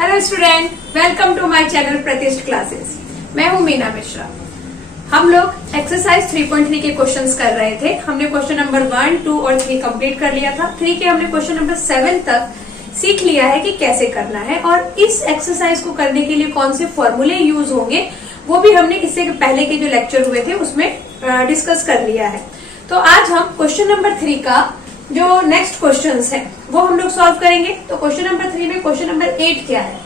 Hello student, welcome to my channel Pratishth classes. मैं हूं मीना मिश्रा। हम लोग एक्सरसाइज 3.3 के क्वेश्चंस कर रहे थे। हमने क्वेश्चन नंबर 1, 2 और 3 कंप्लीट कर लिया था। 3 के हमने क्वेश्चन नंबर 7 तक सीख लिया है कि कैसे करना है, और इस एक्सरसाइज को करने के लिए कौन से फॉर्मूले यूज होंगे वो भी हमने इससे पहले के जो लेक्चर हुए थे उसमें डिस्कस कर लिया है। तो आज हम क्वेश्चन नंबर 3 का जो नेक्स्ट क्वेश्चंस है वो हम लोग सॉल्व करेंगे। तो क्वेश्चन नंबर 3 में क्वेश्चन नंबर 8 क्या है?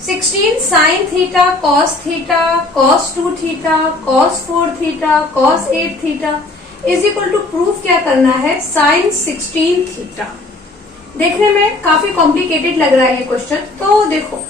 16 sine theta cos theta cos 2 theta cos 4 theta cos 8 theta is equal to proof क्या करना है? Sine 16 theta. देखने में काफी कॉम्प्लिकेटेड लग रहा है ये क्वेश्चन। तो देखो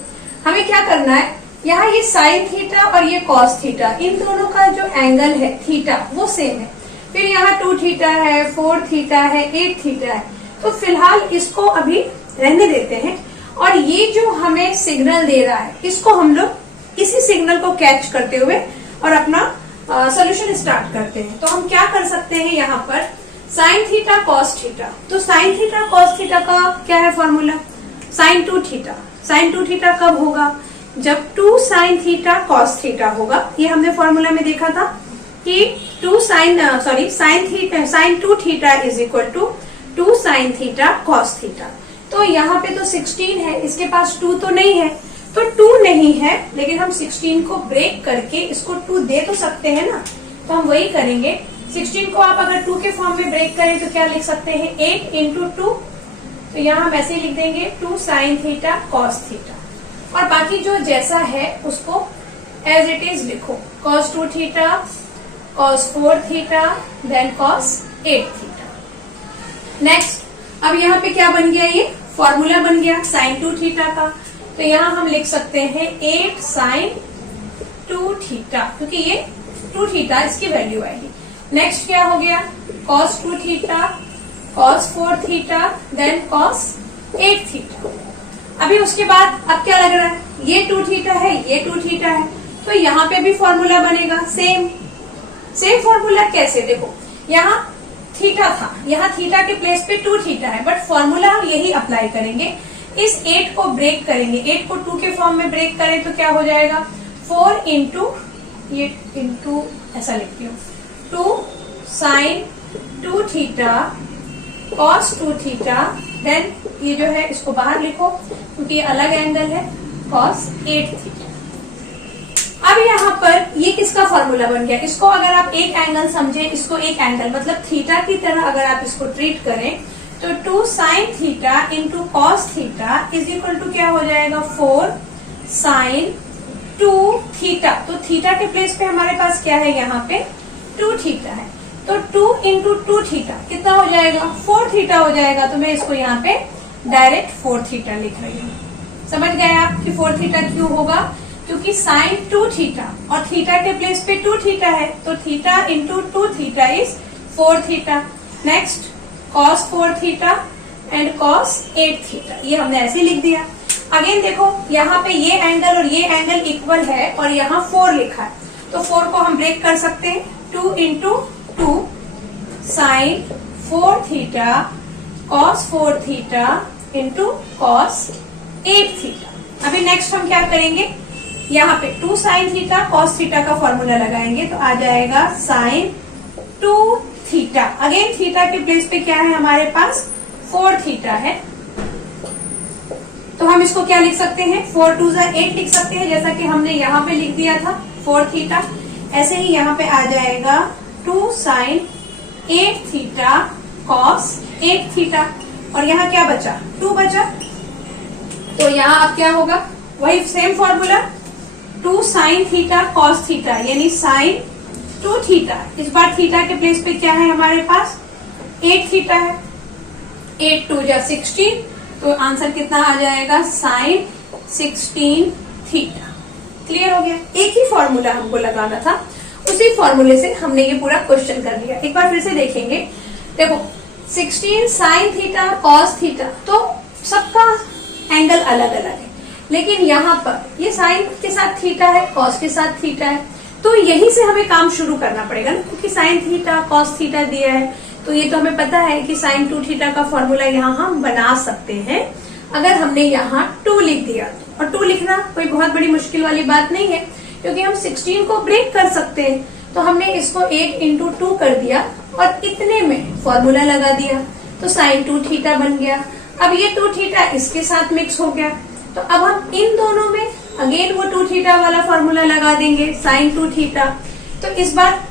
हमें क्या करना है, यहाँ ये साइन थीटा और ये कॉस थीटा, इन दोनों का जो एंगल है थीटा वो सेम है। फिर यहाँ 2 थीटा है, 4 थीटा है, 8 थीटा है। तो फिलहाल इसको अभी रहने देते हैं, और ये जो हमें सिग्नल दे रहा है इसको हम लोग इसी सिग्नल को कैच करते हुए और अपना सॉल्यूशन स्टार्ट करते हैं। तो हम क्या कर सकते हैं यहाँ पर, साइन थीटा कॉस थीटा। तो साइन थीटा कॉस थीटा का क्या है formula? Sine 2 theta. Sine 2 theta कब होगा? जब 2 साइन थीटा कॉस थीटा होगा। ये हमने फॉर्मूला में देखा था कि sine 2 theta is equal to 2 sine theta cos theta. तो यहाँ पे तो 16 है, इसके पास 2 तो नहीं है, तो 2 नहीं है, लेकिन हम 16 को ब्रेक करके इसको 2 दे तो सकते हैं ना। तो हम वही करेंगे। 16 को आप अगर 2 के फॉर्म में ब्रेक करें तो क्या लिख सकते हैं? 8 इंटू 2। तो यहाँ हम ऐसे लिख देंगे 2 साइन थीटा कॉस थीटा, और बाकी जो जैसा है उसको एज इट इज लिखो। Cos 2 theta cos 4 theta then cos 8 theta. Next अब यहाँ पे क्या बन गया? ये फॉर्मूला बन गया साइन 2 थीटा का। तो यहाँ हम लिख सकते हैं 8 साइन 2 थीटा, क्योंकि ये 2 थीटा इसकी वैल्यू आएगी। नेक्स्ट क्या हो गया? Cos 2 theta cos 4 theta then cos 8 theta. अभी उसके बाद अब क्या लग रहा है? ये 2 थीटा है, ये 2 थीटा है, तो यहाँ पे भी फॉर्मूला बनेगा सेम फॉर्मूला। कैसे? देखो यहाँ थीटा था, यहाँ थीटा के प्लेस पे 2 थीटा है, बट फॉर्मूला हम यही अप्लाई करेंगे। इस 8 को ब्रेक करेंगे, 8 को 2 के फॉर्म में ब्रेक करें तो क्या हो जाएगा? 4 इंटू ये इंटू ऐसा लिखती हूँ 2 sine 2 theta cos 2 theta then ये जो है इसको बाहर लिखो क्योंकि ये अलग एंगल है, कॉस 8 थीटा। अब यहाँ पर ये किसका फॉर्मूला बन गया? इसको अगर आप एक एंगल समझे, इसको एक एंगल मतलब थीटा की तरह अगर आप इसको ट्रीट करें तो 2 sine theta into cos theta is equal to क्या हो जाएगा? 4 साइन 2 थीटा। तो थीटा के प्लेस पे हमारे पास क्या है? यहाँ पे 2 थीटा है, तो 2 इंटू 2 थीटा कितना हो जाएगा? 4 थीटा हो जाएगा। तो मैं इसको यहाँ पे डायरेक्ट 4 थीटा लिख रही हूँ। समझ गए आप कि 4 थीटा क्यों होगा? क्योंकि साइन 2 थीटा और थीटा के प्लेस पे 2 थीटा है, तो theta into 2 theta is 4 theta. Next cos 4 theta and cos 8 theta, ये हमने ऐसे लिख दिया। अगेन देखो यहाँ पे ये एंगल और ये एंगल इक्वल है और यहाँ 4 लिखा है, तो 4 को हम ब्रेक कर सकते हैं। 2 into 2 sine 4 theta cos 4 theta into cos 8 theta. अभी नेक्स्ट हम क्या करेंगे? यहाँ पे 2 साइन थीटा कॉस थीटा का फॉर्मूला लगाएंगे तो आ जाएगा साइन 2 थीटा। अगेन थीटा के प्लेस पे क्या है हमारे पास? 4 थीटा है, तो हम इसको क्या लिख सकते हैं? 4 2 8 लिख सकते हैं, जैसा कि हमने यहाँ पे लिख दिया था 4 थीटा। ऐसे ही यहाँ पे आ जाएगा 2 साइन 8 थीटा कॉस 8 थीटा, और यहाँ क्या बचा? 2 बचा। तो यहाँ अब क्या होगा? वही same formula 2 sine theta cos theta, यानी साइन 2 थीटा। इस बार थीटा के प्लेस पे क्या है हमारे पास? 8 थीटा है। 8 2 जा 16, तो आंसर कितना आ जाएगा? Sign 16 theta. क्लियर हो गया? एक ही फॉर्मूला हमको लगाना था, उसी फॉर्मूले से हमने ये पूरा क्वेश्चन कर लिया। एक बार फिर से देखेंगे। देखो 16 साइन थीटा कॉस थीटा, तो सबका एंगल अलग अलग है, लेकिन यहाँ पर ये साइन के साथ थीटा है, कॉस के साथ थीटा है, तो यहीं से हमें काम शुरू करना पड़ेगा ना, क्योंकि साइन थीटा कॉस थीटा दिया है। तो ये तो हमें पता है कि साइन 2 थीटा का फॉर्मूला यहाँ हम बना सकते हैं अगर हमने यहाँ 2 लिख दिया तो। और 2 लिखना कोई बहुत बड़ी मुश्किल वाली बात नहीं है, क्योंकि हम 16 को ब्रेक कर सकते हैं। तो हमने इसको 8 इंटू 2 कर दिया और इतने में फॉर्मूला लगा दिया, तो साइन 2 थीटा बन गया। अब ये 2 थीटा इसके साथ मिक्स हो गया, तो अब हम इन दोनों में अगेन वो 2 थीटा वाला फॉर्मूला लगा देंगे, साइन 2 थीटा। तो इस बार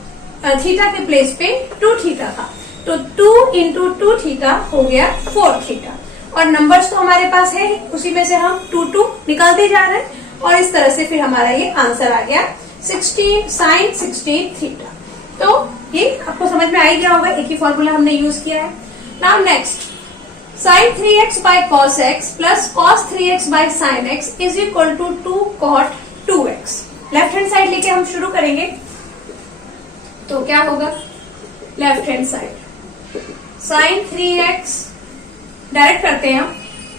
थीटा के प्लेस पे 2 थीटा था, तो 2 इंटू 2 थीटा हो गया 4 थीटा। और नंबर्स तो हमारे पास है, उसी में से हम 2 निकालते जा रहे हैं, और इस तरह से फिर हमारा ये आंसर आ गया 16 साइन 16 थीटा। तो ये आपको समझ में आ ही गया होगा, एक ही फॉर्मूला हमने यूज किया है। Now next, sine 3x by cos x plus cos 3x by sine x is equal to 2 cot 2x। Left hand side लेके हम शुरू करेंगे, तो क्या होगा, left hand side sine 3x direct करते हैं हम।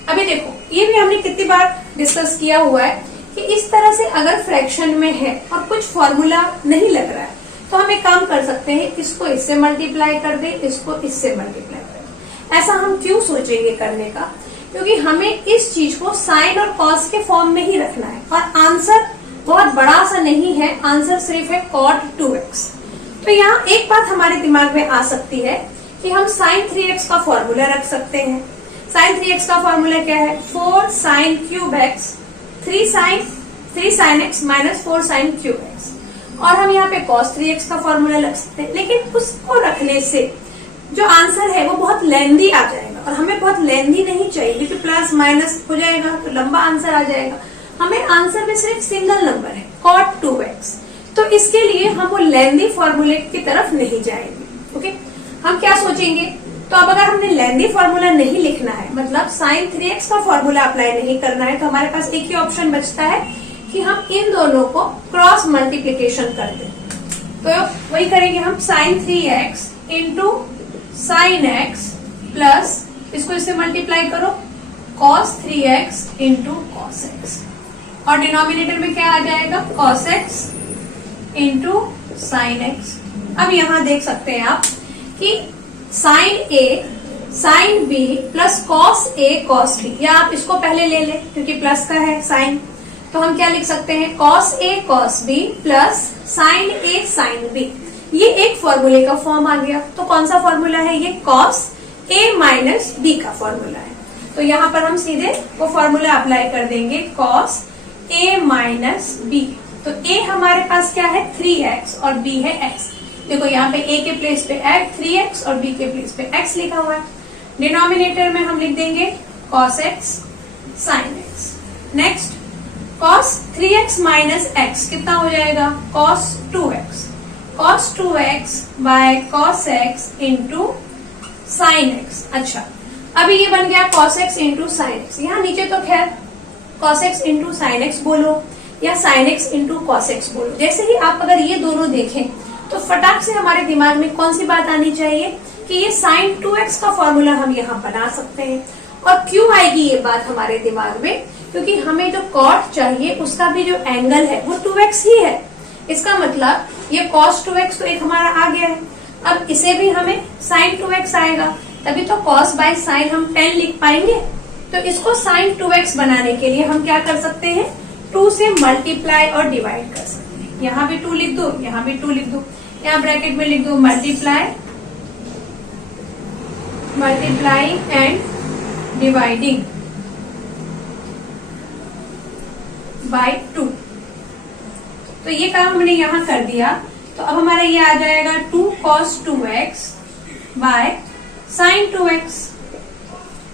अभी देखो, ये भी हमने कितनी बार डिस्कस किया हुआ है कि इस तरह से अगर फ्रैक्शन में है और कुछ फॉर्मूला नहीं लग रहा है, तो हम एक काम कर सकते हैं, इसको इससे मल्टीप्लाई कर दे, इसको इससे मल्टीप्लाई कर दे। ऐसा हम क्यों सोचेंगे करने का, क्योंकि हमें इस चीज को साइन और कॉस के फॉर्म में ही रखना है, और आंसर बहुत बड़ा सा नहीं है, आंसर सिर्फ है कॉट 2x। तो यहाँ एक बात हमारे दिमाग में आ सकती है कि हम साइन 3x का फॉर्मूला रख सकते हैं। साइन 3x का फॉर्मूला क्या है, 4 sine cube x 3 sine x minus 4 sine cube x। और हम यहाँ पे cos 3x का फॉर्मूला रख सकते हैं, लेकिन उसको रखने से जो आंसर है वो बहुत लेंदी आ जाएगा, और हमें बहुत लेंदी नहीं चाहिए, क्योंकि प्लस माइनस हो जाएगा तो लंबा आंसर आ जाएगा। हमें आंसर में सिर्फ सिंगल नंबर है cot 2x, तो इसके लिए हम वो लेंदी फॉर्मूले की तरफ नहीं जाएंगे। ओके, हम क्या सोचेंगे, तो अब अगर हमने लेंदी फॉर्मूला नहीं लिखना है, मतलब साइन 3x का फॉर्मूला अप्लाई नहीं करना है, तो हमारे पास एक ही ऑप्शन बचता है कि हम इन दोनों को क्रॉस मल्टीप्लीकेशन कर दें। तो वही करेंगे हम, sine 3x into sine x plus इसको इससे मल्टीप्लाई करो cos 3x into cos x, और डिनोमिनेटर में क्या आ जाएगा, cos x into sine x। अब यहां देख सकते हैं आप कि sine a sine b plus cos a cos b, या आप इसको पहले ले लें क्योंकि प्लस का है साइन, तो हम क्या लिख सकते हैं, cos a cos b plus sine a sine b। ये एक फॉर्मूले का फॉर्म आ गया। तो कौन सा फॉर्मूला है ये, cos a माइनस b का फॉर्मूला है। तो यहाँ पर हम सीधे वो फॉर्मूला अप्लाई कर देंगे, cos a माइनस b। तो a हमारे पास क्या है, 3x, और b है x। देखो यहाँ पे a के प्लेस पे 3x और b के प्लेस पे x लिखा हुआ है। डिनोमिनेटर में हम लिख देंगे cos x sin x। Next, cos 3x minus x कितना हो जाएगा, cos 2x। cos 2x by cos x into sine x। अच्छा, अभी ये बन गया cos x into sine x। यहाँ नीचे तो खैर cos x into sine x बोलो या sin x into cos x बोलो, जैसे ही आप अगर ये दोनों देखें तो फटाक से हमारे दिमाग में कौन सी बात आनी चाहिए कि ये sin 2x का फॉर्मूला हम यहाँ बना सकते हैं। और क्यों आएगी ये बात हमारे दिमाग में, क्योंकि हमें जो cot चाहिए उसका भी जो एंगल है वो 2x ही है। इसका मतलब ये cos 2x तो एक हमारा आ गया है, अब इसे भी हमें sin 2x आएगा, तभी तो cos बाय sin हम 10 लिख पाएंगे। तो इसको sin 2x बनाने के लिए हम क्या कर सकते हैं, 2 से मल्टीप्लाई और डिवाइड कर सकते हैं। यहाँ भी 2 लिख दो, यहाँ भी 2 लिख दो, यहाँ ब्रैकेट में लिख दो मल्टीप्लाई एंड डिवाइडिंग बाय 2। तो ये काम हमने यहाँ कर दिया। तो अब हमारा ये आ जाएगा 2 cos 2x by sin 2x।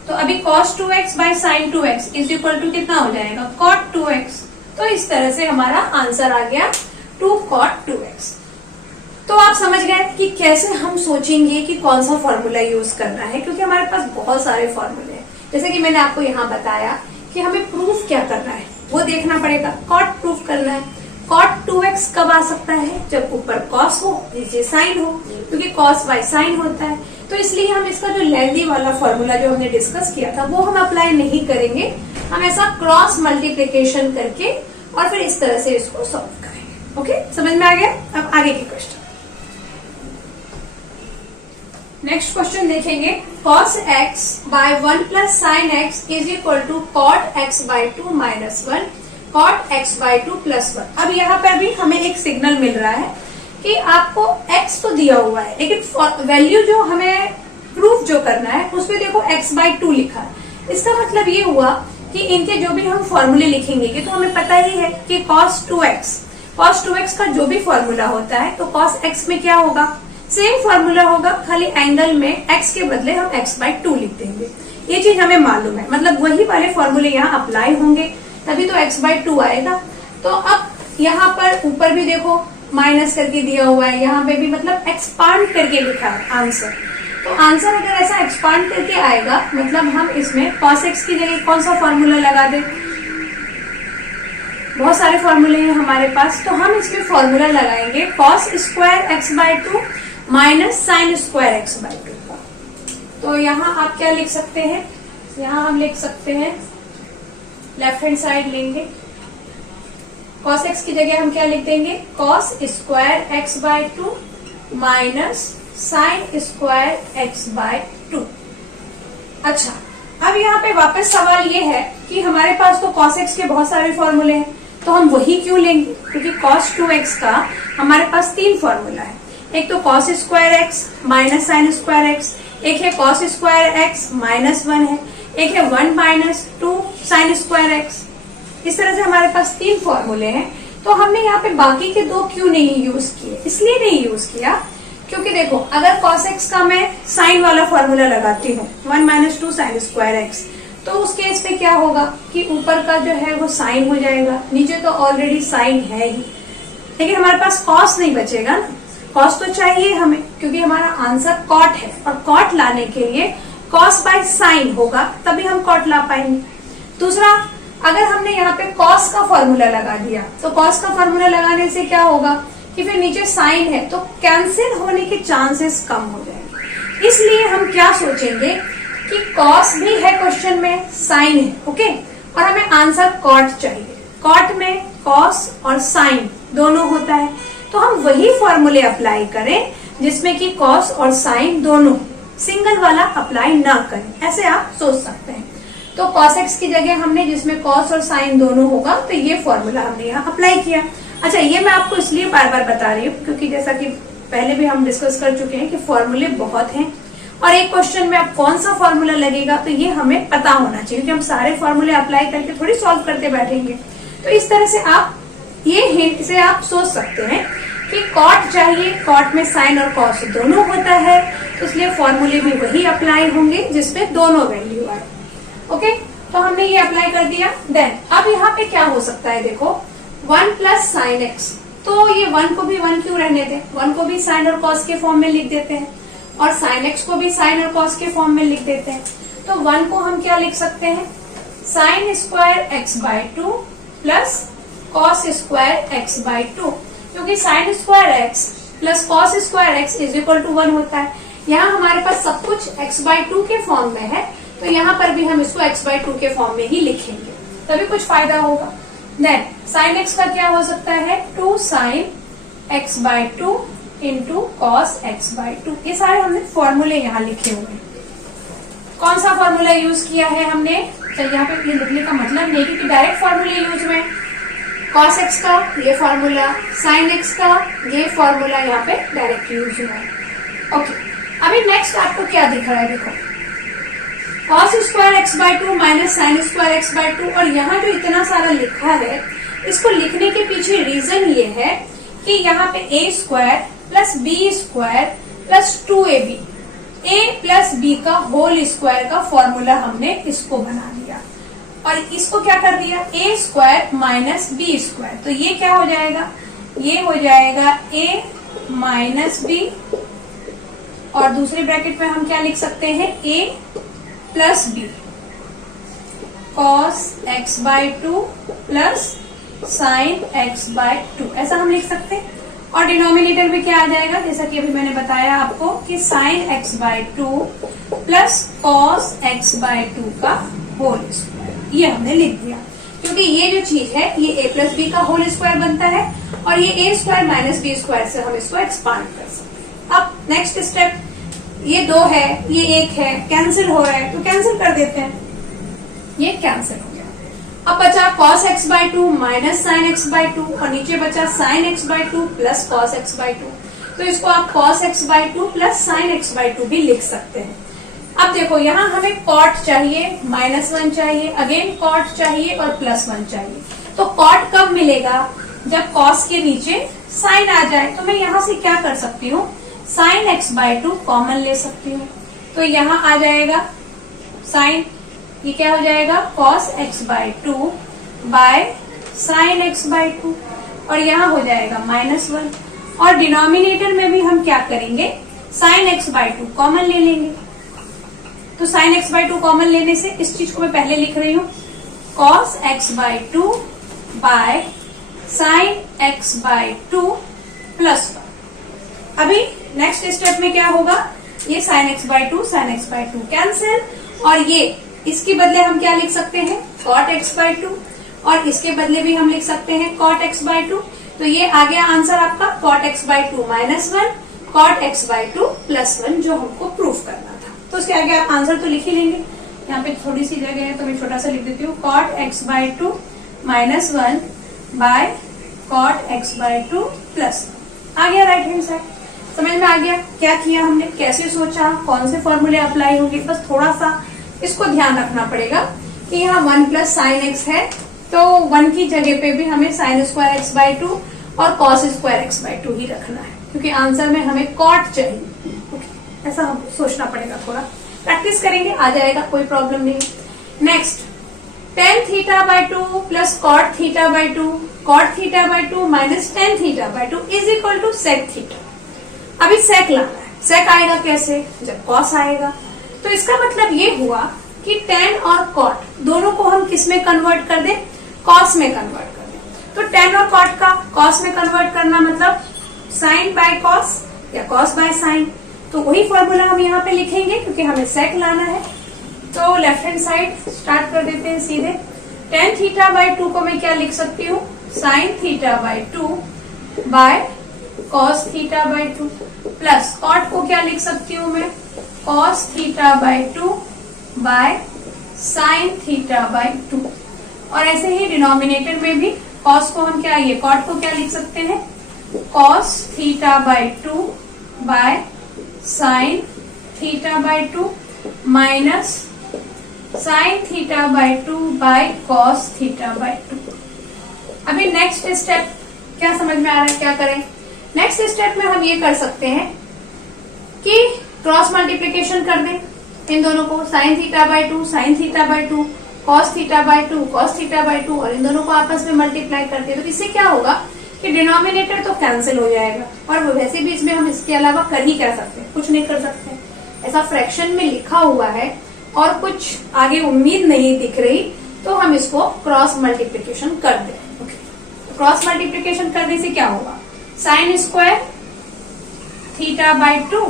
तो अभी cos 2x by sin 2x is equal to कितना हो जाएगा, cot 2x। तो इस तरह से हमारा आंसर आ गया 2 cot 2x। तो आप समझ गए कि कैसे हम सोचेंगे कि कौन सा फॉर्मूला यूज करना है, क्योंकि हमारे पास बहुत सारे फॉर्मूले हैं। जैसे कि मैंने आपको यहाँ बताया कि हमें प्रूफ क्या करना है, वो देखना पड़ेगा। कॉट प्रूफ करना है, cot 2x कब आ सकता है, जब ऊपर cos हो नीचे sin हो, क्योंकि cos बाय sin होता है। तो इसलिए हम इसका जो लेंदी वाला फॉर्मूला जो हमने डिस्कस किया था वो हम अप्लाई नहीं करेंगे, हम ऐसा क्रॉस मल्टीप्लीकेशन करके और फिर इस तरह से इसको सॉल्व करेंगे। ओके, समझ में आ गया। अब आगे के क्वेश्चन। नेक्स्ट क्वेश्चन देखेंगे, cos x by 1 plus sin x is equal to cot x by 2 minus 1 cot x by 2 plus 1। अब यहाँ पर भी हमें एक सिग्नल मिल रहा है कि आपको x तो दिया हुआ है, लेकिन वैल्यू जो हमें प्रूफ जो करना है उसमें देखो x by 2 लिखा है। इसका मतलब ये हुआ कि इनके जो भी हम फॉर्मूले लिखेंगे कि तो हमें पता ही है कि cos 2x का जो भी फॉर्मूला होता है तो cos x में क्या होगा, सेम फॉर्मूला होगा, खाली एंगल में x के बदले हम x by 2 लिख देंगे। ये चीज हमें मालूम है, मतलब वही वाले फॉर्मूले यहाँ अप्लाई होंगे तभी तो x by 2 आएगा। तो अब यहाँ पर ऊपर भी देखो माइनस करके दिया हुआ है, यहाँ पे भी मतलब एक्सपांड करके लिखा है आंसर। तो आंसर अगर ऐसा एक्सपांड करके आएगा मतलब हम इसमें cos x की जगह कौन सा फॉर्मूला लगा दें, बहुत सारे फॉर्मूले हैं हमारे पास, तो हम इसमें फॉर्मूला लगाएंगे cos square x by 2 minus sine square x by 2 का। तो यहाँ आप क्या लिख सकते हैं, यहाँ हम लिख सकते हैं लेफ्ट हैंड साइड लेंगे, cos x की जगह हम क्या लिख देंगे, cos square x by 2 minus sine square x by 2। अच्छा, अब यहाँ पे वापस सवाल ये है कि हमारे पास तो cos x के बहुत सारे फॉर्मूले हैं, तो हम वही क्यों लेंगे, क्योंकि cos 2x का हमारे पास 3 फॉर्मूला है। एक तो cos square x minus sine square x, एक है cos स्क्वायर एक्स माइनस 1 है, एक है 1 माइनस 2 साइन स्क्वायर एक्स। इस तरह से हमारे पास 3 फॉर्मूले हैं। तो हमने यहाँ पे बाकी के 2 क्यों नहीं यूज किए, इसलिए नहीं यूज किया क्योंकि देखो अगर cos x का मैं साइन वाला फॉर्मूला लगाती हूँ 1 माइनस 2 साइन स्क्वायर एक्स, तो उस केस पे क्या होगा कि ऊपर का जो है वो साइन हो जाएगा, नीचे तो ऑलरेडी साइन है ही, लेकिन हमारे पास cos नहीं बचेगा ना। cos तो चाहिए हमें क्योंकि हमारा आंसर cot है, और cot लाने के लिए cos बाय साइन होगा तभी हम cot ला पाएंगे। दूसरा, अगर हमने यहाँ पे cos का फॉर्मूला लगा दिया तो cos का फॉर्मूला लगाने से क्या होगा कि फिर नीचे साइन है तो कैंसिल होने के चांसेस कम हो जाएंगे। इसलिए हम क्या सोचेंगे कि cos भी है क्वेश्चन में, साइन है, ओके, और हमें आंसर cot चाहिए। cot में cos और साइन दोनों होता है, तो हम वही फॉर्मूले अप्लाई करें जिसमें कि cos और sin दोनों, सिंगल वाला अप्लाई ना करें, ऐसे आप सोच सकते हैं। तो cos x की जगह हमने जिसमें cos और sin दोनों होगा तो ये फॉर्मूला हमने यहाँ अप्लाई किया। अच्छा, ये मैं आपको इसलिए बार बार बता रही हूँ क्योंकि जैसा कि पहले भी हम डिस्कस कर चुके हैं कि फॉर्मूले बहुत हैं और एक क्वेश्चन में अब कौन सा फॉर्मूला लगेगा तो ये हमें पता होना चाहिए कि हम सारे फॉर्मूले अप्लाई करके थोड़ी सॉल्व करते बैठेंगे। तो इस तरह से आप ये हिंट से आप सोच सकते हैं कि cot चाहिए, cot में sin और cos दोनों होता है, इसलिए फॉर्मूले भी वही अप्लाई होंगे जिसमें दोनों वैल्यू आए। ओके, तो हमने ये अप्लाई कर दिया। देन अब यहाँ पे क्या हो सकता है, देखो 1 प्लस साइन एक्स, तो ये 1 को भी 1 क्यों रहने दें, 1 को भी साइन और cos के फॉर्म में लिख देते हैं और sin x को भी साइन और cos के फॉर्म में लिख देते हैं। तो 1 को हम क्या लिख सकते हैं, sine square x by 2 plus cos square x by 2, क्योंकि sine square x plus cos square x is equal to 1 होता है। यहाँ हमारे पास सब कुछ x बाई 2 के फॉर्म में है, तो यहाँ पर भी हम इसको x बाई 2 के फॉर्म में ही लिखेंगे, तभी कुछ फायदा होगा। देन साइन x का क्या हो सकता है, 2 sign x by 2 into cos x by 2। ये सारे हमने फॉर्मूले यहाँ लिखे हुए हैं। कौन सा फॉर्मूला यूज किया है हमने, तो यहाँ पे ये लिखने का मतलब नहीं क्योंकि डायरेक्ट फॉर्मूले यूज में, cos x का ये फॉर्मूला, sin x का ये फॉर्मूला यहाँ पे डायरेक्ट यूज हुआ है। ओके, अभी नेक्स्ट आपको क्या दिख रहा है, देखो cos square x by 2 minus sine square x by 2, और यहाँ जो इतना सारा लिखा है इसको लिखने के पीछे रीजन ये है कि यहाँ पे a square plus b square plus 2ab, a plus b का होल स्क्वायर का फॉर्मूला हमने इसको बना दिया और इसको क्या कर दिया, a square minus b square. तो ये क्या हो जाएगा, ये हो जाएगा a माइनस बी, और दूसरे ब्रैकेट में हम क्या लिख सकते हैं, a plus b cos x by 2 plus sine x by 2, ऐसा हम लिख सकते हैं। और डिनोमिनेटर में क्या आ जाएगा, जैसा कि अभी मैंने बताया आपको कि sign x by 2 plus cos x by 2 का होल स्क्वायर, ये हमने लिख दिया क्योंकि ये जो चीज है ये a प्लस बी का होल स्क्वायर बनता है और ये a square minus b square से हम इसको एक्सपांड कर सकते हैं। अब नेक्स्ट स्टेप, ये 2 है, ये 1 है, कैंसिल हो रहा है तो कैंसिल कर देते हैं, ये कैंसिल हो गया। अब बचा cos x by 2 minus sine x by 2 और नीचे बचा sin x by 2 plus cos x by 2। तो इसको आप cos x by 2 plus sin x by 2 भी लिख सकते हैं। अब देखो यहाँ हमें cot चाहिए, -1 चाहिए, अगेन cot चाहिए और +1 चाहिए। तो cot कब मिलेगा? जब cos के नीचे sin आ जाए। तो मैं यहाँ से क्या कर सकती हूँ, sin x बाई 2 कॉमन ले सकती हूँ। तो यहाँ आ जाएगा sin, ये क्या हो जाएगा cos x by 2 bye sin x by 2 और यहाँ हो जाएगा -1। और डिनोमिनेटर में भी हम क्या करेंगे, sin x बाई 2 कॉमन ले लेंगे। तो sin x बाई 2 कॉमन लेने से इस चीज को मैं पहले लिख रही हूँ cos x by 2 bye sin x by 2 plus 1। अभी नेक्स्ट स्टेप में क्या होगा, ये sin x by 2 sin x by 2 cancel और ये इसके बदले हम क्या लिख सकते हैं cot x बाई 2 और इसके बदले भी हम लिख सकते हैं cot x बाई 2। तो ये आ गया आंसर आपका cot x by 2 -1 cot x by 2 +1 जो हमको प्रूफ करना था। तो उसके आगे आप आंसर तो लिख ही लेंगे। यहाँ पे थोड़ी सी जगह है तो मैं छोटा सा लिख देती हूँ cot x by 2 -1 by cot x by 2 +1। आ गया राइट हैंड साइड, समझ में आ गया क्या किया हमने, कैसे सोचा, कौन से फॉर्मूले अप्लाई होंगे। बस थोड़ा सा इसको ध्यान रखना पड़ेगा कि यहाँ 1 प्लस साइन एक्स है तो 1 की जगह पे भी हमें साइन स्क्वायर x बाई 2 और कॉस स्क्वायर x बाई 2 ही रखना है क्योंकि आंसर में हमें कॉट चाहिए। ओके, ऐसा हम सोचना पड़ेगा, थोड़ा प्रैक्टिस करेंगे आ जाएगा, कोई प्रॉब्लम नहीं। Next tan theta by 2 plus cot theta by 2 cot theta by 2 minus tan theta by 2 is equal to sec theta. अभी सेक लाना है, सेक आएगा कैसे, जब कॉस आएगा। तो इसका मतलब ये हुआ कि tan और cot दोनों को हम किस में कन्वर्ट कर दें, cos में कन्वर्ट कर दें। तो tan और cot का cos में कन्वर्ट करना मतलब sin बाय cos या cos बाय sin। तो वही फॉर्मूला हम यहाँ पे लिखेंगे क्योंकि हमें sec लाना है। तो लेफ्ट हैंड साइड स्टार्ट कर देते हैं सीधे। tan थीटा बाय 2 को मैं क्या लिख सकती हूँ, sin theta by 2 by cos theta by 2 plus cot को क्या लिख सकती हूँ मैं, cos theta by 2 by sine theta by 2। और ऐसे ही डिनोमिनेटर में भी cos को हम क्या, ये cot को क्या लिख सकते हैं, cos theta by 2 by sine theta by 2 minus sine theta by 2 by cos theta by 2। अभी नेक्स्ट स्टेप क्या समझ में आ रहा है, क्या करें। नेक्स्ट स्टेप में हम ये कर सकते हैं कि क्रॉस मल्टीप्लीकेशन कर दें इन दोनों को, sign theta by 2 sine theta by 2 cos theta by 2 cos theta by 2 और इन दोनों को आपस में मल्टीप्लाई करते हैं। तो इससे क्या होगा कि डिनोमिनेटर तो कैंसिल हो जाएगा और वैसे भी इसमें हम इसके अलावा कर ही क्या सकते हैं, कुछ नहीं कर सकते। ऐसा फ्रैक्शन में लिखा हुआ है और कुछ आगे उम्मीद नहीं दिख रही तो हम इसको क्रॉस मल्टीप्लीकेशन कर दें। क्रॉस मल्टीप्लीकेशन करने से क्या होगा, sine square theta by 2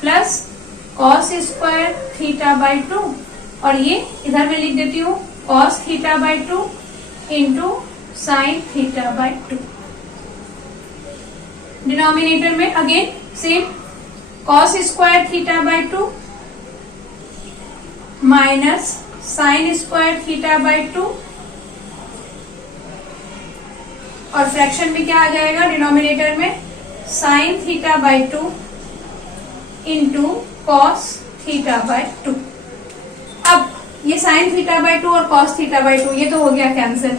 plus cos square theta by 2 और ये इधर में लिख देती हूँ cos theta by 2 into sine theta by 2। Denominator में again same cos square theta by 2 minus sine square theta by 2 और फ्रैक्शन में क्या आ जाएगा, डिनोमिनेटर में sine theta by 2 into cos theta by 2। अब ये साइन थीटा बाई 2 और कॉस थीटा बाई 2 ये तो हो गया कैंसिल,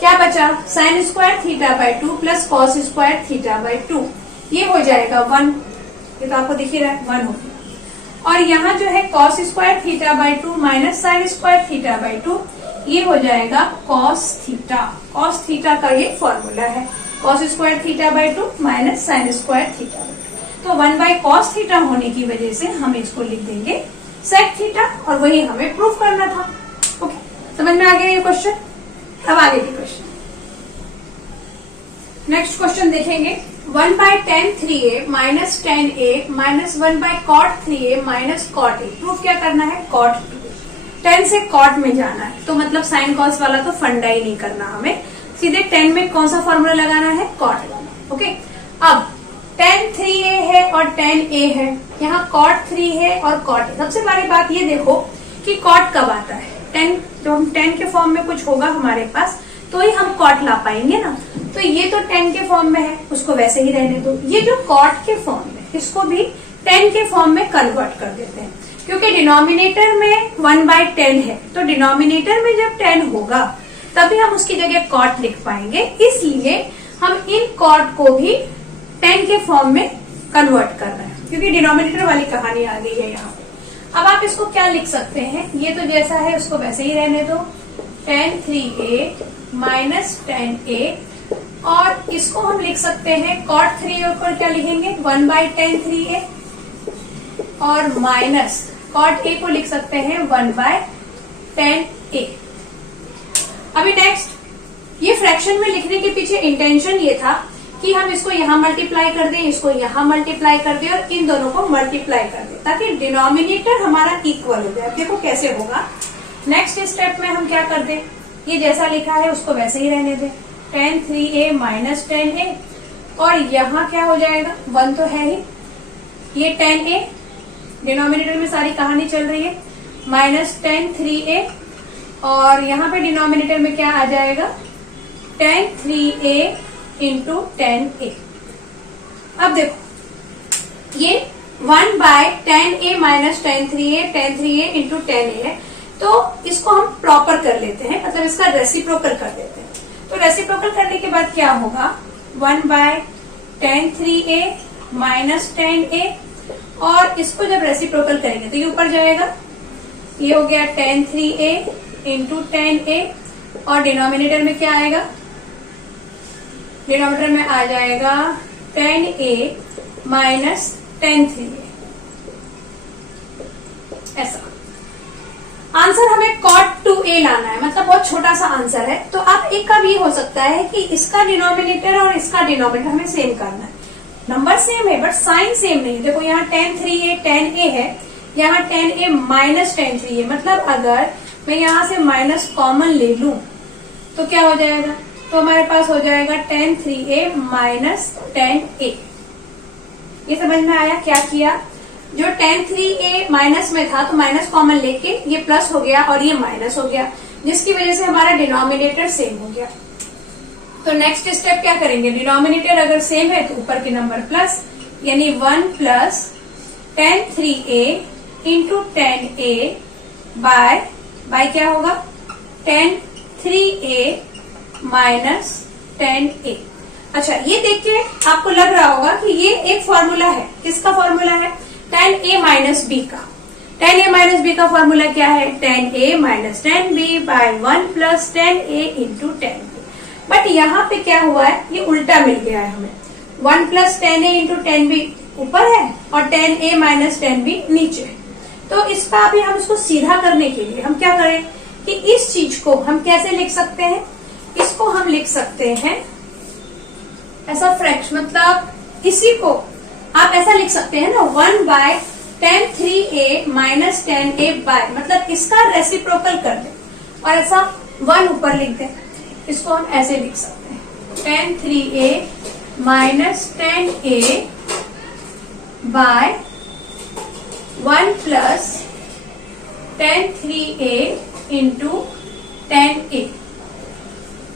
क्या बचा sign square theta by 2 plus cos square theta by 2, ये हो जाएगा 1। ये तो आपको दिख ही रहा है 1 हो गया। और यहाँ जो है cos square theta by 2 minus sine square theta by 2 ये हो जाएगा कॉस थीटा। कॉस थीटा का ये फॉर्मूला है, cos square theta by 2 minus sine square theta by 2। तो 1 बाई कॉस थीटा होने की वजह से हम इसको लिख देंगे सेक थीटा और वही हमें प्रूफ करना था। ओके, समझ में आ गया ये क्वेश्चन। अब आगे के क्वेश्चन, नेक्स्ट क्वेश्चन देखेंगे। 1 by tan 3a minus tan a minus 1 by cot 3a minus cot a। Proof क्या करना है, cot 2। tan से cot में जाना है तो मतलब साइन कॉस वाला तो फंडा ही नहीं करना, हमें सीधे tan में कौन सा फॉर्मूला लगाना है, cot वाला। ओके, अब tan 3a है और tan a है, यहाँ cot 3 है और cot a। सबसे बड़ी बात ये देखो कि cot कब आता है, tan, जब हम tan के फॉर्म में कुछ होगा हमारे पास तो ही हम cot ला पाएंगे ना। तो ये तो tan के फॉर्म में है, उसको वैसे ही रहने दो। ये जो cot के फॉर्म में, इसको भी tan के फॉर्म में कन्वर्ट कर देते हैं, क्योंकि डिनोमिनेटर में 1/10 है, तो डिनोमिनेटर में जब 10 होगा तभी हम उसकी जगह cot लिख पाएंगे। इसलिए हम इन cot को भी 10 के फॉर्म में कन्वर्ट कर रहे हैं, क्योंकि डिनोमिनेटर वाली कहानी आ गई है यहाँ पे। अब आप इसको क्या लिख सकते हैं, ये तो जैसा है उसको वैसे ही रहने दो, tan 3a minus tan a, और इसको हम लिख सकते हैं cot 3 ऊपर क्या लिखेंगे 1/tan 3a, और माइनस cot a को लिख सकते हैं 1/tan a। अभी नेक्स्ट, ये फ्रैक्शन में लिखने के पीछे इंटेंशन ये था कि हम इसको यहाँ मल्टीप्लाई कर दें, इसको यहाँ मल्टीप्लाई कर दें और इन दोनों को मल्टीप्लाई कर दें, ताकि डिनोमिनेटर हमारा इक्वल हो जाए। देखो कैसे होगा। नेक्स्ट स्टेप में हम क्या कर दें, ये जैसा लिखा है उसको वैसे ही रहने दें, tan 3a minus tan a, और यहाँ क्या हो जाएगा 1 तो है ही, ये tan a डिनोमिनेटर में सारी कहानी चल रही है, माइनस tan 3a, और यहाँ पे डिनोमिनेटर में क्या आ जाएगा tan 3a into tan a। अब देखो ये 1/tan a minus tan 3a into tan a है, तो इसको हम प्रॉपर कर लेते हैं, मतलब इसका रेसिप्रोकल कर देते हैं। तो रेसिप्रोकल करने के बाद क्या होगा 1/tan 3a minus tan a, और इसको जब रेसिप्रोकल करेंगे तो ये ऊपर जाएगा, ये हो गया tan 3a into tan a, और डिनोमिनेटर में क्या आएगा, डिनोमिनेटर में आ जाएगा tan a minus tan 3a। ऐसा आंसर हमें cot 2a लाना है, मतलब बहुत छोटा सा आंसर है। तो अब एक का भी हो सकता है कि इसका डिनोमिनेटर और इसका डिनोमिनेटर हमें सेम करना है, नंबर सेम है बट साइन सेम नहीं। देखो यहाँ tan 3a tan a है, यहाँ tan a minus tan 3a, मतलब अगर मैं यहाँ से माइनस कॉमन ले लूं तो क्या हो जाएगा, तो हमारे पास हो जाएगा tan 3a minus tan a। ये समझ में आया क्या किया, जो tan 3a माइनस में था तो माइनस कॉमन लेके ये प्लस हो गया और ये माइनस हो गया, जिसकी वजह से हमारा डिनोमिनेटर सेम हो गया। तो नेक्स्ट स्टेप क्या करेंगे, डिनोमिनेटर अगर सेम है तो ऊपर के नंबर प्लस, यानी 1 plus tan 3a into tan a by क्या होगा tan 3a minus tan a। अच्छा, ये देख के आपको लग रहा होगा कि ये एक फॉर्मूला है, किसका फॉर्मूला है, tan a माइनस b का। tan a माइनस b का फॉर्मूला क्या है, tan a minus tan b by 1 plus tan a into tan b। But यहाँ पे क्या हुआ है, ये उल्टा मिल गया है हमें, 1 plus tan a into tan b ऊपर है और tan a minus tan b नीचे है। तो इसका अभी हम इसको सीधा करने के लिए हम क्या करें कि इस चीज को हम कैसे लिख सकते हैं, इसको हम लिख सकते हैं ऐसा फ्रैक्शन, मतलब इसी को आप ऐसा लिख सकते हैं ना 1/tan 3a minus tan a bye, मतलब इसका रेसिप्रोकल कर दें और ऐसा 1 ऊपर लिख दें। इसको हम ऐसे लिख सकते हैं tan 3a minus tan a by 1 plus tan 3a into tan a।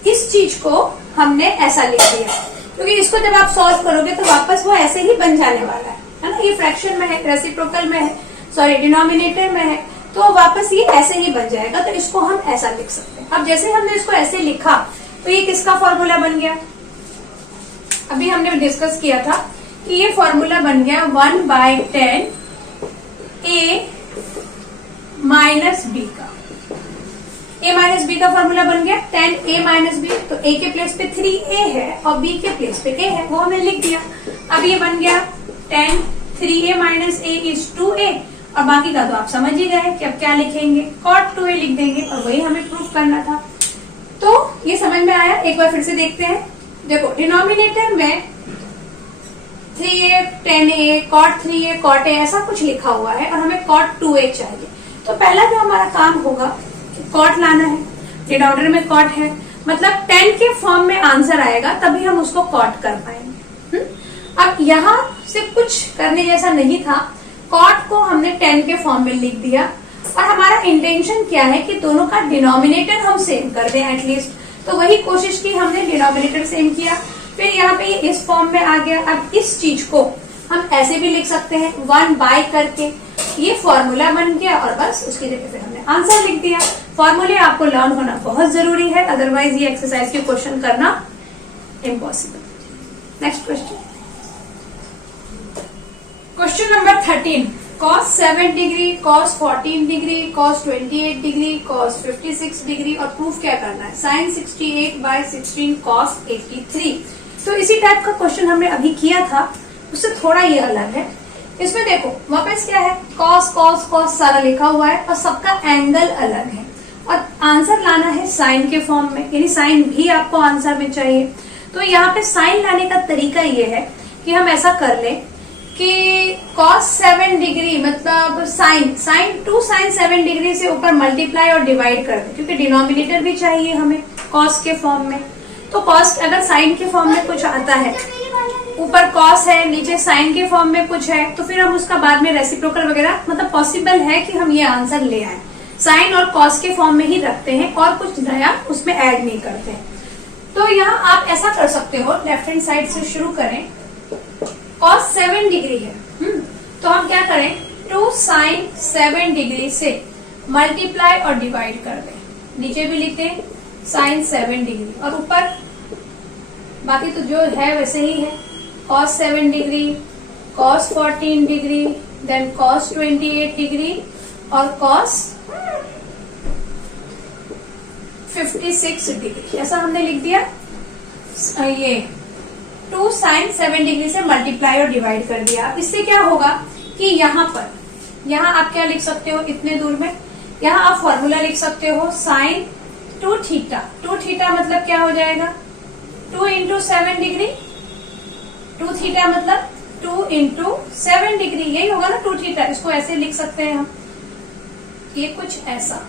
इस चीज को हमने ऐसा लिख दिया, क्योंकि इसको जब आप सॉल्व करोगे तो वापस वो ऐसे ही बन जाने वाला है ना। ये फ्रैक्शन में है, रेसिप्रोकल में है, सॉरी डिनोमिनेटर में है, तो वापस ये ऐसे ही बन जाएगा। तो इसको हम ऐसा लिख सकते हैं। अब जैसे हमने इसको ऐसे लिखा तो ये किसका फॉर्मूला बन गया, अभी हमने डिस्कस किया था कि ये फॉर्मूला बन गया 1/tan a माइनस b का। a माइनस b का फॉर्मूला बन गया tan a माइनस b, तो a के प्लेस पे 3a है और b के प्लेस पे a है, वो हमने लिख दिया। अब ये बन गया tan 3a minus a is 2a, और बाकी का तो आप समझ ही गए कि अब क्या लिखेंगे, cot 2a लिख देंगे, और वही हमें प्रूफ करना था। तो ये समझ में आया, एक बार फिर से देखते हैं। देखो डिनोमिनेटर में 3a tan a cot 3a cot a ऐसा कुछ लिखा हुआ है और हमें cot 2a चाहिए। तो पहला जो हमारा काम होगा cot लाना है, डिनोमिनेटर में cot है, मतलब tan के फॉर्म में आंसर आएगा तभी हम उसको cot कर पाएंगे। अब यहाँ से कुछ करने जैसा नहीं था, कॉट को हमने 10 के फॉर्म में लिख दिया और हमारा इंटेंशन क्या है कि दोनों का डिनोमिनेटर हम सेम कर दें एटलीस्ट, तो वही कोशिश की हमने, डिनोमिनेटर सेम किया। फिर यहाँ पे इस फॉर्म में आ गया। अब इस चीज को हम ऐसे भी लिख सकते हैं 1 बाय करके, ये फॉर्मूला बन गया और बस उसकी जगह पे हमने आंसर लिख दिया। फॉर्मूले आपको लर्न होना बहुत जरूरी है, अदरवाइज ये एक्सरसाइज के क्वेश्चन करना impossible. Next question, question number 13, cos 7 degree, cos 14 degree, cos 28 degree, cos 56 degree और प्रूफ क्या करना है, sin 68 by 16 cos 83। तो इसी टाइप का क्वेश्चन हमने अभी किया था, उससे थोड़ा ये अलग है। इसमें देखो वापस क्या है, cos cos cos सारा लिखा हुआ है और सबका एंगल अलग है और आंसर लाना है साइन के फॉर्म में, यानी साइन भी आपको आंसर में चाहिए। तो यहाँ पे साइन लाने का तरीका ये है कि हम ऐसा कर लें कि cos 7 डिग्री मतलब साइन 7 डिग्री से ऊपर मल्टीप्लाई और डिवाइड कर दें, क्योंकि डिनोमिनेटर भी चाहिए हमें cos के फॉर्म में। तो cos अगर साइन के फॉर्म में कुछ आता है, ऊपर cos है नीचे साइन के फॉर्म में कुछ है, तो फिर हम उसका बाद में रेसिप्रोकल वगैरह, मतलब पॉसिबल है कि हम ये आंसर ले आए। साइन और cos के फॉर्म में ही रखते हैं और कुछ नया उसमें ऐड नहीं करते हैं। तो यहाँ आप ऐसा कर सकते हो, लेफ्ट हैंड साइड से शुरू करें। cos 7 डिग्री है, तो हम क्या करें, 2 sin 7 डिग्री से मल्टीप्लाई और डिवाइड कर दें। नीचे भी लिखते हैं sin 7 डिग्री और ऊपर बाकी तो जो है वैसे ही है, cos 7 degree, cos 14 degree, then cos 28 degree और cos 56 डिग्री, ऐसा हमने लिख दिया। ये 2 sin 7 डिग्री से मल्टीप्लाई और डिवाइड कर दिया। इससे क्या होगा कि यहाँ आप क्या लिख सकते हो, इतने दूर में यहाँ आप फॉर्मूला लिख सकते हो sin 2 थीटा। 2 थीटा मतलब क्या हो जाएगा, 2 इंटू 7 डिग्री, 2 थीटा मतलब 2 इंटू 7 डिग्री, यही होगा ना 2 थीटा। इसको ऐसे लिख सकते हैं हम, ये कुछ ऐसा।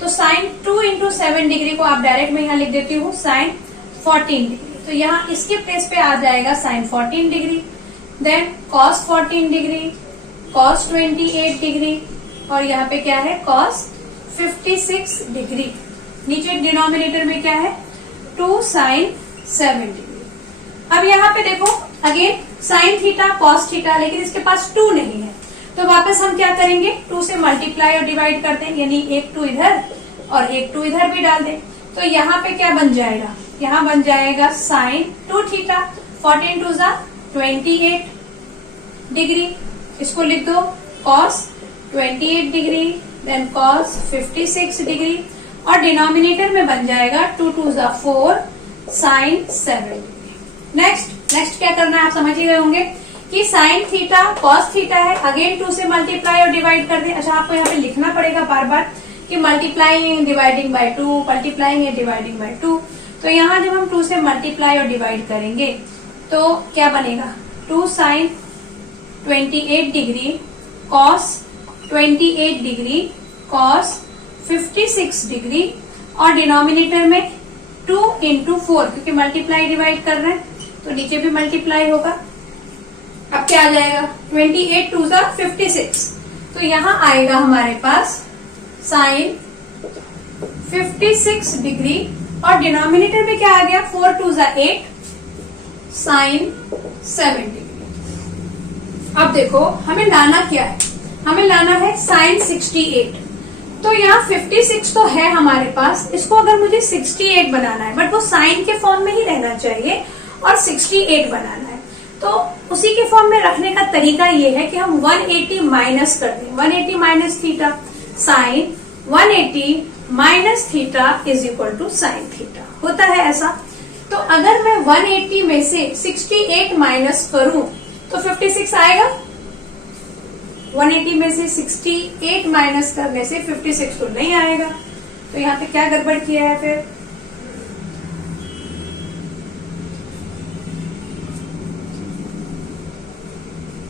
तो sin 2 इंटू 7 डिग्री को आप डायरेक्ट में यहाँ लिख देती हूँ sin 14 डिग्री। तो यहाँ इसके प्लेस पे आ जाएगा sin 14 degree, then cos 14 degree, cos 28 degree और यहाँ पे क्या है cos 56 डिग्री। नीचे डिनोमिनेटर में क्या है 2 sin 7 डिग्री। अब यहाँ पे देखो again sin theta cos theta, लेकिन इसके पास 2 नहीं है, तो वापस हम क्या करेंगे, 2 से मल्टीप्लाई और डिवाइड कर दें, यानी एक 2 इधर और एक 2 इधर भी डाल दें। तो यहाँ पे क्या बन जाएगा, यहाँ बन जाएगा sin 2 थीटा, 14 2 जा 28 डिग्री, इसको लिख दो cos 28 degree, then cos 56 degree और डिनोमिनेटर में बन जाएगा 2 2 जा 4 sin 7 डिग्री। नेक्स्ट क्या करना है, आप समझ ही गए होंगे कि sin थीटा cos थीटा है, अगेन 2 से मल्टीप्लाई और डिवाइड कर दें। अच्छा, आपको यहाँ पे लिखना पड़ेगा बार बार कि मल्टीप्लाइंग डिवाइडिंग बाय 2, मल्टीप्लाइंग या डिवाइडिंग बाय 2। तो यहाँ जब हम 2 से मल्टीप्लाई और डिवाइड करेंगे तो क्या बनेगा, 2 sin 28 degree cos 28 degree cos 56 degree और डिनोमिनेटर में 2 इंटू 4, क्योंकि मल्टीप्लाई डिवाइड कर रहे हैं तो नीचे भी मल्टीप्लाई होगा। अब क्या आ जाएगा, 28 2 जा 56, तो यहाँ आएगा हमारे पास sin 56 डिग्री और डिनोमिनेटर में क्या आ गया, 4 2 जा 8 sin 7 डिग्री। अब देखो हमें लाना क्या है, हमें लाना है sin 68। तो यहाँ 56 तो है हमारे पास, इसको अगर मुझे 68 बनाना है, बट वो साइन के फॉर्म में ही रहना चाहिए और 68 बनाना है, तो उसी के फॉर्म में रखने का तरीका ये है कि हम 180 माइनस कर दें। 180 minus theta sine 180 minus theta is equal to sine theta, होता है ऐसा। तो अगर मैं 180 में से 68 माइनस करूं तो 56 आएगा। 180 में से 68 माइनस करने से 56 तो नहीं आएगा। तो यहाँ पे क्या गड़बड़ किया है फिर,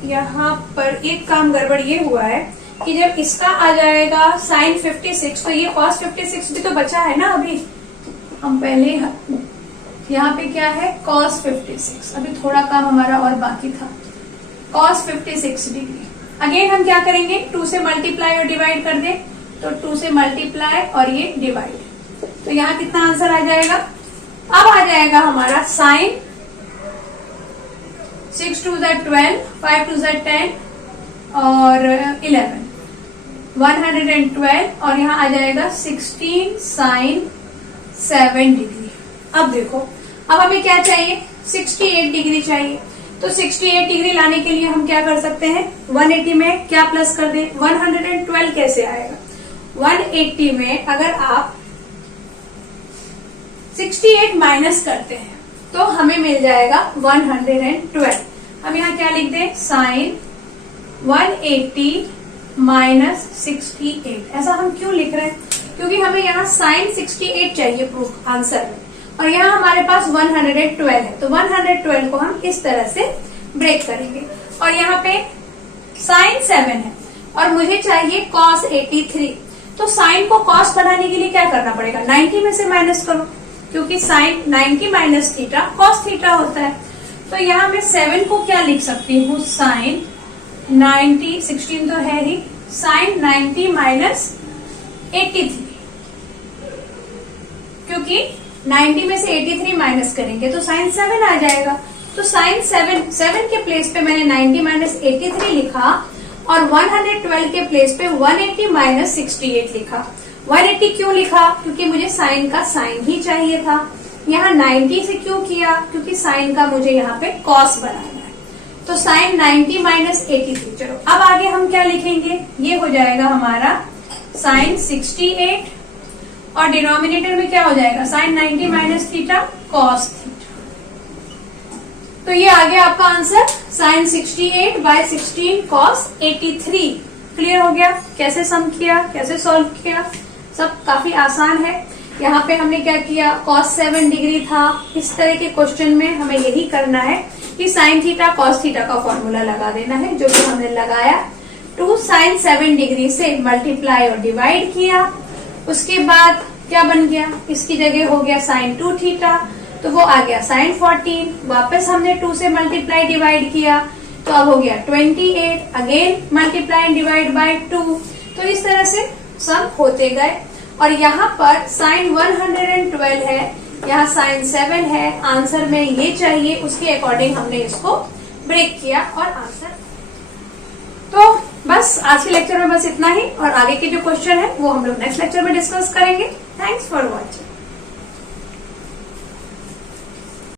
यहाँ पर एक काम गड़बड़ ये हुआ है कि जब इसका आ जाएगा साइन 56 तो ये cos 56 भी तो बचा है ना। अभी हम पहले यहाँ पे क्या है cos 56, अभी थोड़ा काम हमारा और बाकी था, cos 56 डिग्री। अगेन हम क्या करेंगे, 2 से मल्टीप्लाई और डिवाइड कर दे, तो 2 से मल्टीप्लाई और ये डिवाइड, तो यहाँ कितना आंसर आ जाएगा, अब आ जाएगा हमारा साइन 6 2 12, 5 2 10 और 11, 112 और यहाँ आ जाएगा 16 साइन 7 डिग्री। अब देखो, अब हमें क्या चाहिए, 68 डिग्री चाहिए, तो 68 डिग्री लाने के लिए हम क्या कर सकते हैं, 180 में क्या प्लस कर दे, 112 कैसे आएगा, 180 में अगर आप 68 माइनस करते हैं तो हमें मिल जाएगा 112। हम यहाँ क्या लिख दें, साइन 180 माइनस 68। ऐसा हम क्यों लिख रहे हैं, क्योंकि हमें यहाँ साइन 68 चाहिए प्रूफ आंसर में, और यहाँ हमारे पास 112 है, तो 112 को हम इस तरह से ब्रेक करेंगे, और यहाँ पे साइन 7 है और मुझे चाहिए cos 83, तो साइन को cos बनाने के लिए क्या करना पड़ेगा, 90 में से माइनस करो, क्योंकि sine 90 minus theta cos theta होता है। तो यहाँ मैं 7 को क्या लिख सकती हूँ, साइन 90, 16 तो है ही, साइन 90 माइनस 83, क्योंकि 90 में से 83 माइनस करेंगे तो साइन 7 आ जाएगा। तो साइन 7 के प्लेस पे मैंने 90 माइनस 83 लिखा, और 112 के प्लेस पे 180 माइनस 68 लिखा। 180 क्यों लिखा, क्योंकि मुझे साइन का साइन ही चाहिए था। यहाँ 90 से क्यों किया, क्योंकि साइन का मुझे यहाँ पे कॉस बनाना है, तो साइन 90 माइनस 83। चलो अब आगे हम क्या लिखेंगे, ये हो जाएगा हमारा साइन 68, और डिनोमिनेटर में क्या हो जाएगा, sine 90 minus theta cos theta. तो ये आ गया आपका answer, sine 68 by 16 cos 83। Clear हो गया, कैसे सम किया, कैसे सॉल्व किया, सब काफी आसान है। यहाँ पे हमने क्या किया, cos 7 डिग्री था, इस तरह के क्वेश्चन में हमें यही करना है कि साइन थीटा cos थीटा का फॉर्मूला लगा देना है, जो कि हमने लगाया। 2 साइन 7 डिग्री से मल्टीप्लाई और डिवाइड किया, उसके बाद क्या बन गया, इसकी जगह हो गया साइन 2 थीटा, तो वो आ गया साइन 14। वापस हमने 2 से मल्टीप्लाई डिवाइड किया, तो अब हो गया 28, again multiply and divide by 2। तो इस तरह से सम होते गए, और यहाँ पर साइन 112 है, यहाँ साइन 7 है, आंसर में ये चाहिए, उसके अकॉर्डिंग हमने इसको ब्रेक किया और आंसर। तो बस आज के लेक्चर में बस इतना ही, और आगे के जो क्वेश्चन है वो हम लोग नेक्स्ट लेक्चर में डिस्कस करेंगे। Thanks for watching.